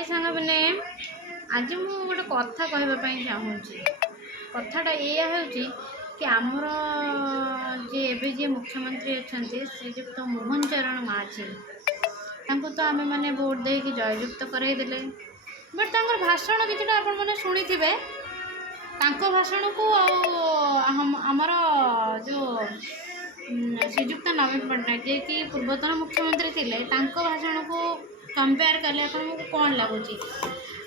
हाय सांग मैंने आज मु गोटे कथा कहवाई चाहूँगी कथाटा या कि आमर जे एबे जे मुख्यमंत्री अच्छा श्रीजुक्त मोहन चरण माझी तो आम मैंने भोट दे कि जययुक्त करईदे बट भाषण किसी आपण मैंने शुणी थे भाषण को आमर जो श्रीजुक्त नवीन पट्टनायक जे कि पूर्वतन मुख्यमंत्री थे भाषण को कंपेयर कले आपको कौन लगुच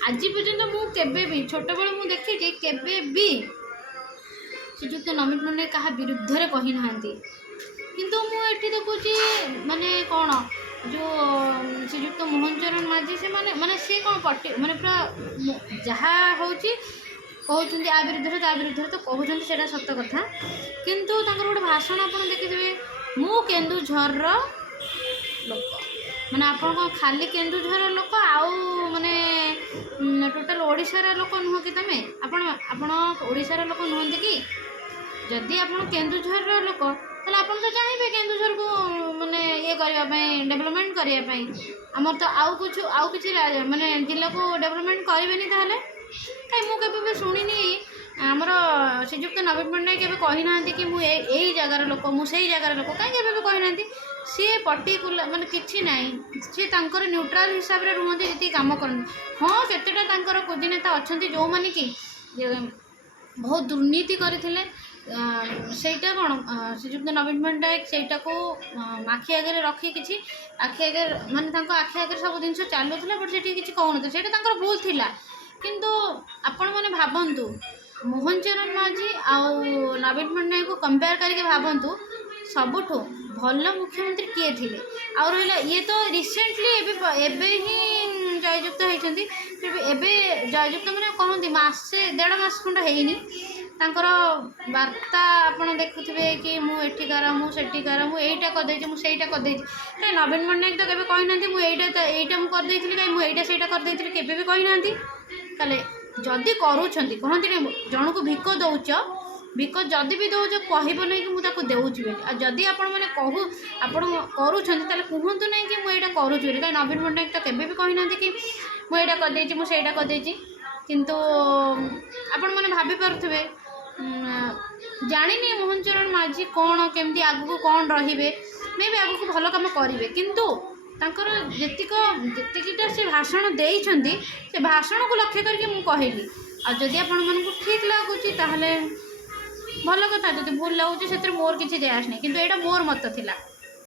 आज पर्यंत मुझे भी छोट बड़े मुझे देखी केबे भी श्रीजुक्त नवीन पट्टनायक क्या विरुद्ध में कही ना किंतु मुझे देखुची माने कौन जो श्रीजुक्त मोहन चरण माझी से माने सी कौन पट्टी माने पूरा जहाँ हूँ कहते आ विरुद्ध तो कहते से सत कथा किंतु गोटे भाषण आप देखिए मु केन्दुझर लोक माने आप खाली केन्दुझर लोक आउ माने टोटाल ओडिशार लोक नुह कि तुम ओडिशार लोक नुहति कि जदि आप केन्दुझर लोक ताले आप तो चाहिए केन्दुझर को माने ये करने डेवलपमेंट करने आमर तो आउ किसी माने जिला को डेवलपमेंट करें ताहले कहीं मुझे शुणी आमर श्रीजुक्त नवीन पट्टनायक केवे कही ना कि मुझे जगार लोक मुझे जगार लोक कहीं कही ना सी पर्टिकुलर माने किसी ना सी न्यूट्राल हिसाब से रुहति जी कम कर हाँ केतेटा कुजी नेता अच्छा जो मैंने कि बहुत दुर्नीति करते सेटा कौन श्रीजुक्त नवीन पट्टनायक सेटा को आखि आगे रखी कि आखि आगे माने आखि आगे सब जिन चलूला बट से किसी कहून से भूल थिला किंतु आपण मैंने भावतु मोहन चरण माझी आउ नवीन पट्टनायक को कंपेयर करके भावतु सबुठु भल मुख्यमंत्री किए थे आ रहा ये तो रिसेंटली एबे ही जययुक्त होती जययुक्त मैंने कहते मसे 1.5 मास खंड है वार्ता आप देखुए कि मुझेकार मुझेकार मुझा करदे मुझा करदे नवीन पट्टनायक तो कभी कही ना मुझे करदे कहीं मुझे करदे भी कही ना ताले जदि कहते जन को भिक दौच भिक जदि भी दौच कहब नहीं कि मुझे देउची जदि आपण मैंने कहू आपण करूँ कहतु ना कि मुझे करुँच कहीं नवीन पट्टनायक तो केवे भी कही ना कि मुझा करदे मुझा करदे किंतु आपण मैंने भाभी पारे जानी मोहन चरण माझी कौन केमती आगू कौन रे मे भी आगू भल कम करेंगे किंतु जीटा से भाषण देइछंती से भाषण को लक्ष्य करके मुझे कहली आदि आपण ठीक लगुच भल कथा जब भूल लगुच से मोर किसी दयास नहीं किंतु यहाँ मोर मत थिला।